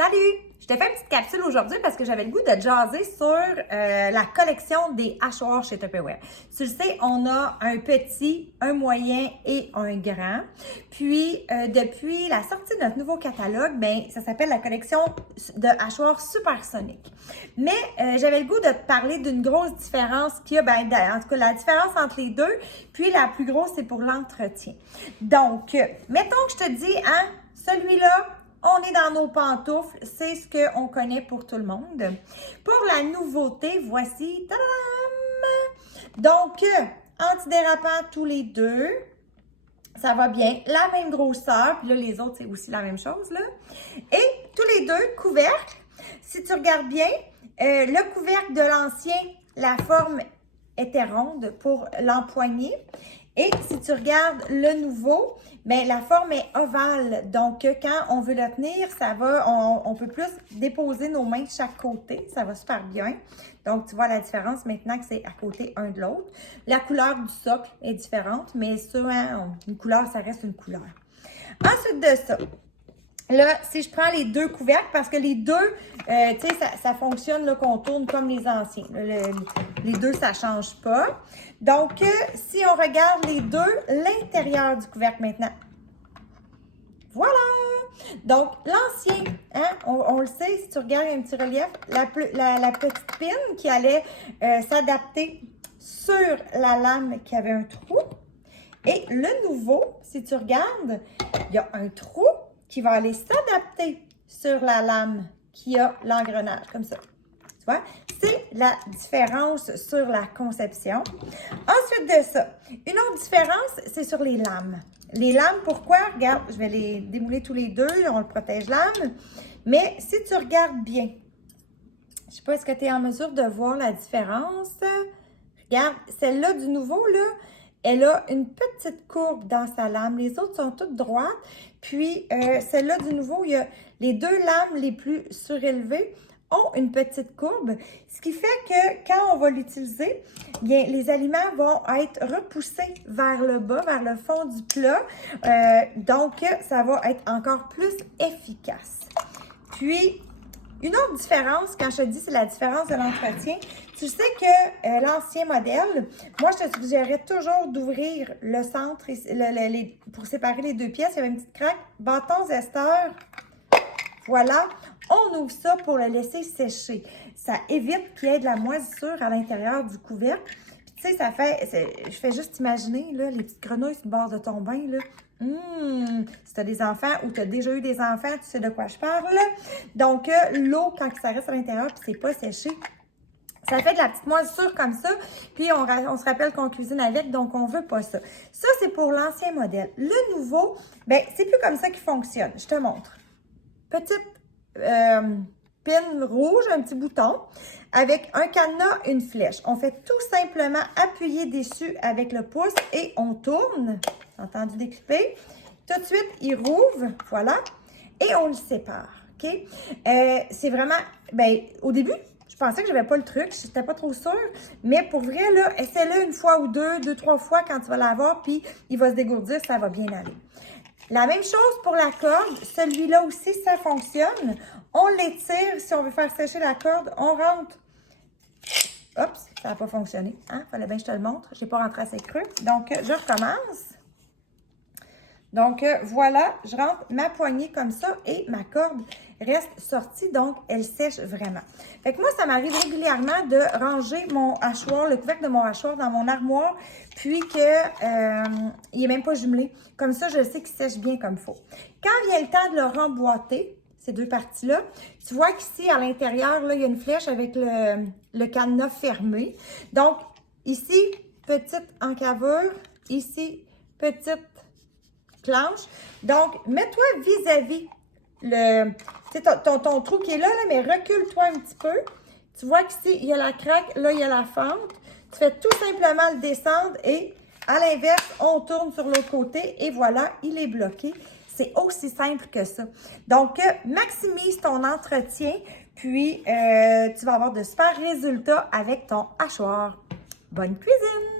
Salut! Je te fais une petite capsule aujourd'hui parce que j'avais le goût de jaser sur la collection des hachoirs chez Tupperware. Tu le sais, on a un petit, un moyen et un grand. Puis, depuis la sortie de notre nouveau catalogue, ben, ça s'appelle la collection de hachoirs supersoniques. Mais j'avais le goût de te parler d'une grosse différence qu'il y a, ben, en tout cas, la différence entre les deux. Puis, la plus grosse, c'est pour l'entretien. Donc, mettons que je te dis, hein, celui-là, on est dans nos pantoufles, c'est ce qu'on connaît pour tout le monde. Pour la nouveauté, voici, tadam! Donc, antidérapant tous les deux, ça va bien, la même grosseur, puis là, les autres, c'est aussi la même chose, là. Et tous les deux, couvercles, si tu regardes bien, le couvercle de l'ancien, la forme était ronde pour l'empoigner. Et si tu regardes le nouveau, bien, la forme est ovale. Donc, quand on veut le tenir, ça va, on peut plus déposer nos mains de chaque côté. Ça va super bien. Donc, tu vois la différence maintenant que c'est à côté un de l'autre. La couleur du socle est différente, mais ça, hein, une couleur, ça reste une couleur. Ensuite de ça, là, si je prends les deux couvercles, parce que les deux, tu sais, ça fonctionne là, qu'on tourne comme les anciens. Les deux, ça ne change pas. Donc, si on regarde les deux, l'intérieur du couvercle maintenant. Voilà! Donc, l'ancien, hein, on le sait, si tu regardes un petit relief, la petite pine qui allait s'adapter sur la lame qui avait un trou. Et le nouveau, si tu regardes, il y a un trou qui va aller s'adapter sur la lame qui a l'engrenage, comme ça. Tu vois? C'est la différence sur la conception. Ensuite de ça, une autre différence, c'est sur les lames. Les lames, pourquoi? Regarde, je vais les démouler tous les deux, on le protège lame. Mais si tu regardes bien, je ne sais pas, est-ce que tu es en mesure de voir la différence? Regarde, celle-là du nouveau, là, elle a une petite courbe dans sa lame. Les autres sont toutes droites. Puis, celle-là du nouveau, il y a les deux lames les plus surélevées ont une petite courbe. Ce qui fait que quand on va l'utiliser, bien, les aliments vont être repoussés vers le bas, vers le fond du plat. Donc, ça va être encore plus efficace. Puis, une autre différence, quand je te dis c'est la différence de l'entretien, tu sais que l'ancien modèle, moi, je te suggérais toujours d'ouvrir le centre pour séparer les deux pièces. Il y avait une petite craque. Bâton zesteur, voilà. On ouvre ça pour le laisser sécher. Ça évite qu'il y ait de la moisissure à l'intérieur du couvercle. Puis, tu sais, ça fait, je fais juste imaginer, là, les petites grenouilles sur le bord de ton bain, là. Si tu as des enfants ou tu as déjà eu des enfants, tu sais de quoi je parle. Donc, l'eau, quand ça reste à l'intérieur et c'est pas séché, ça fait de la petite moisissure comme ça. Puis, on se rappelle qu'on cuisine avec, donc on veut pas ça. Ça, c'est pour l'ancien modèle. Le nouveau, ben c'est plus comme ça qu'il fonctionne. Je te montre. Petite pin rouge, un petit bouton, avec un cadenas, une flèche. On fait tout simplement appuyer dessus avec le pouce et on tourne. Entendu décliper. Tout de suite, il rouvre, voilà, et on le sépare, OK? C'est vraiment, ben au début, je pensais que je n'avais pas le truc, je n'étais pas trop sûre, mais pour vrai, là, essaie-le une fois ou deux, trois fois quand tu vas l'avoir, puis il va se dégourdir, ça va bien aller. La même chose pour la corde, celui-là aussi, ça fonctionne. On l'étire, si on veut faire sécher la corde, on rentre. Oups, ça n'a pas fonctionné, hein? Fallait bien que je te le montre, je n'ai pas rentré assez creux. Donc, je recommence. Donc, voilà, je rentre ma poignée comme ça et ma corde reste sortie, donc elle sèche vraiment. Fait que moi, ça m'arrive régulièrement de ranger mon hachoir, le couvercle de mon hachoir dans mon armoire, puis il n'est même pas jumelé. Comme ça, je sais qu'il sèche bien comme il faut. Quand vient le temps de le remboîter, ces deux parties-là, tu vois qu'ici, à l'intérieur, là, il y a une flèche avec le cadenas fermé. Donc, ici, petite encavure, ici, petite planche. Donc, mets-toi vis-à-vis ton trou qui est là, mais recule-toi un petit peu. Tu vois qu'ici, il y a la craque, là, il y a la fente. Tu fais tout simplement le descendre et à l'inverse, on tourne sur l'autre côté et voilà, il est bloqué. C'est aussi simple que ça. Donc, maximise ton entretien, puis tu vas avoir de super résultats avec ton hachoir. Bonne cuisine!